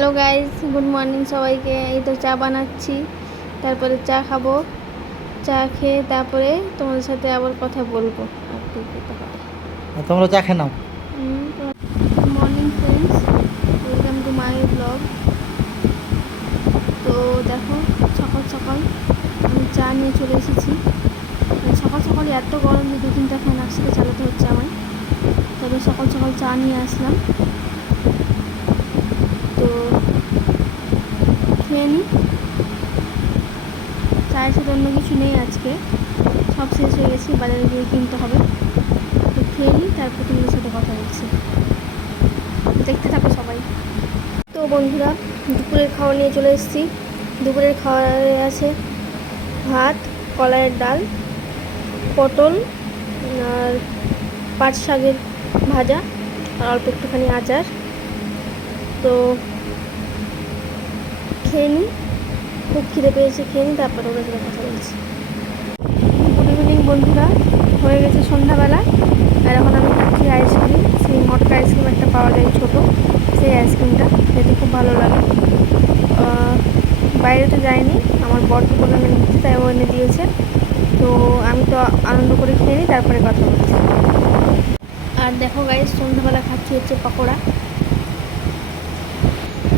Hello guys, good morning সবাইকে। এই তো চা বানাচ্ছি, তারপরে চা খাবো। চা খেয়ে তারপরে তোমাদের সাথে আবার কথা বলবো। আর কি খেতে হবে। তোমরা চা খেয়ে নাও। Good morning friends, welcome to my blog. তো দেখো, সকাল সকাল আমি চা নিয়ে চলে এসেছি। সকাল সকাল এত গরম যে 2-3টা ফ্যান একসাথে চালাতে হচ্ছে আমায়। তবে সকাল সকাল চা নিয়ে আসলাম। তো খেয়ে নিই। চায়ের সাথে অন্য কিছু নেই আজকে, সব শেষ হয়ে গেছে, বাজারে গিয়ে কিনতে হবে। তো খেয়ে নিই, তারপর তোমাদের সাথে কথা বলছি। দেখতে থাকো সবাই। তো বন্ধুরা, দুপুরের খাওয়া নিয়ে চলে এসেছি। দুপুরের খাওয়ারে আছে ভাত, কলাইয়ের ডাল, পটল আর পাট শাকের ভাজা আর অল্প একটুখানি আচার। তো খেয়ে নিই, খুব খিদে পেয়েছে, খেয়ে নিই, তারপরে ওদের সাথে কথা বলছি। গুড ইভিনিং বন্ধুরা, হয়ে গেছে সন্ধ্যাবেলা। আর এখন আমি খাচ্ছি আইসক্রিম। সেই মটকা আইসক্রিম একটা পাওয়া যায় ছোটো, সেই আইসক্রিমটা খেতে খুব ভালো লাগে। বাইরে তো যাইনি, আমার বরকে বলে এনে দিচ্ছে, তাই ও এনে দিয়েছে। তো আমি তো আনন্দ করে খেয়ে নিই, তারপরে কথা বলছি। আর দেখো গাইস, সন্ধ্যাবেলা খাচ্ছি হচ্ছে পকোড়া।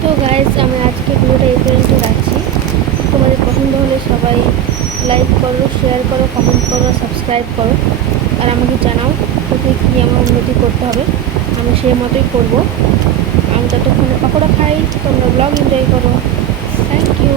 তো গাইস, আমি আজকে ভিডিওটা এই পর্যন্ত রাখছি। তোমাদের পছন্দ হলে সবাই লাইক করো, শেয়ার করো, কমেন্ট করো, সাবস্ক্রাইব করো। আর আমাকে জানাও কোথায় কী আমার উন্নতি করতে হবে, আমি সেই মতোই করবো। আমি ততক্ষণে পকোড়া খাই, তোমরা ব্লগ এনজয় করো। Thank you.